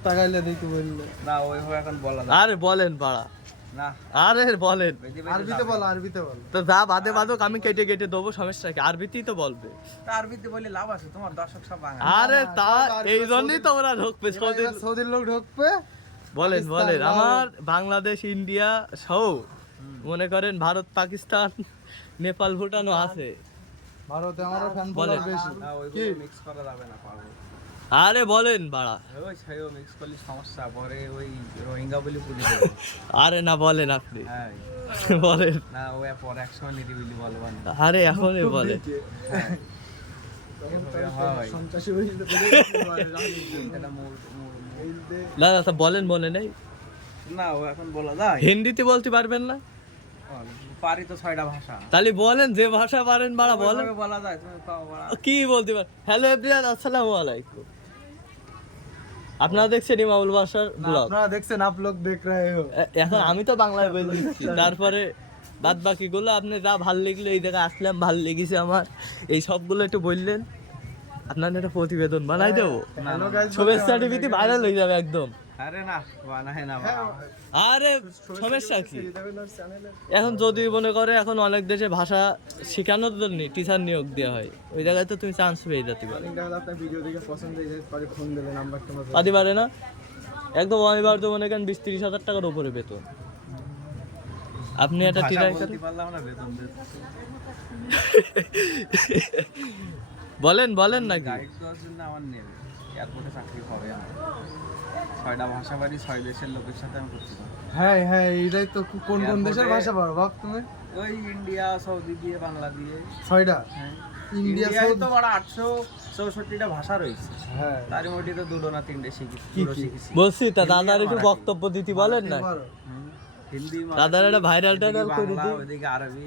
তাকাইলে দেখতে বললে না। ওইভাবে এখন বলা আরে বলেন পাড়া না। আরে বলেন। বেশি বেশি আরবিতে বল আরবিতে বল। তো যা বাদে বাদক আমি কেটে কেটে দেবো সমস্যা কি? আরবিতেই তো বলবে। আরবিতে বলে লাভ আছে তোমার দর্শক সব বাঙালি। আরে তা এই জন্যই তো ওরা ঢুকবে সৌদি সৌদির লোক ঢুকবে। বলেন পাকিস্তান, বলেন। আমার বাংলাদেশ ইন্ডিয়া সহ মনে করেন ভারত পাকিস্তান নেপাল ভুটানও আছে। ভারতে আমারও ফ্যান। ফলোয়ার বেশি। না কি ওইগুলো মিক্স করা যাবে না পারব আরে বলেন বাড়া। ওই মিক্স করলে সমস্যা পরে ওই রোহিঙ্গা বলে দেবে আরে না বলেন আপনি। হ্যাঁ। বলেন। না ওই পরে নিরিবিলি আরে এখনই হ্যাঁ। হয়। বলে মূল। না না বলেন মনে নেই। না ও এখন বলা যায়। হিন্দিতে বলতে পারবেন না? পারি তো ছয়টা ভাষা। তাহলে বলেন যে ভাষা পারেন বাড়া বলেন। বলা যায় কি বলতে পার হ্যালো এভরিওয়ান আসসালামু আলাইকুম। আপনারা দেখছেন ইমামুল বাসার ব্লগ আপনারা দেখছেন আপ লোক দেখ রাহে হো। এখন আমি তো বাংলায় বলে দিচ্ছি। তারপরে বাদ বাকি গুলো আপনি যা ভালো লাগল এই জায়গায় আসলাম ভালো লেগেছে আমার। এই সবগুলো একটু বললেন। আপনার একটা প্রতিবেদন বানাই দেবো? শুভেচ্ছা টিভিতে ভাইরাল হয়ে যাবে একদম। আরে না বানায় না হ্যাঁ, আরে সমস্যা কি? এখন যদি মনে করে এখন অনেক দেশে ভাষা শেখানোর জন্য টিচার নিয়োগ দেওয়া হয়। ওই জায়গায় তো তুমি চান্স পেয়ে যেতে পারো। ভিডিও দেখে পছন্দ হয়ে ফোন দিলে নাম্বারটা মতো পাতি পারে না? একদম তো মনে করেন বিশ তিরিশ হাজার টাকার উপরে বেতন। আপনি একটা বেতন দিতে বলেন বলেন নাকি? আমার নেবে। এয়ারপোর্টে চাকরি হবে ছয়টা ভাষা বাড়ি ছয় দেশের লোকের সাথে আমি করতে হ্যাঁ হ্যাঁ এইটাই তো কোন কোন দেশের ভাষা পারো বাপ তুমি? ওই ইন্ডিয়া সৌদি দিয়ে বাংলা দিয়ে। ছয়টা? হ্যাঁ। ইন্ডিয়া তো বড় আটশো চৌষট্টিটা ভাষা রয়েছে। হ্যাঁ। তার মধ্যে তো দুটো না তিনটে শিখেছি। বলছি তা দাদার একটু বক্তব্য দিতে বলেন না? হিন্দি দাদার একটা ভাইরাল টাইরাল করে দিই ওইদিকে আরবি।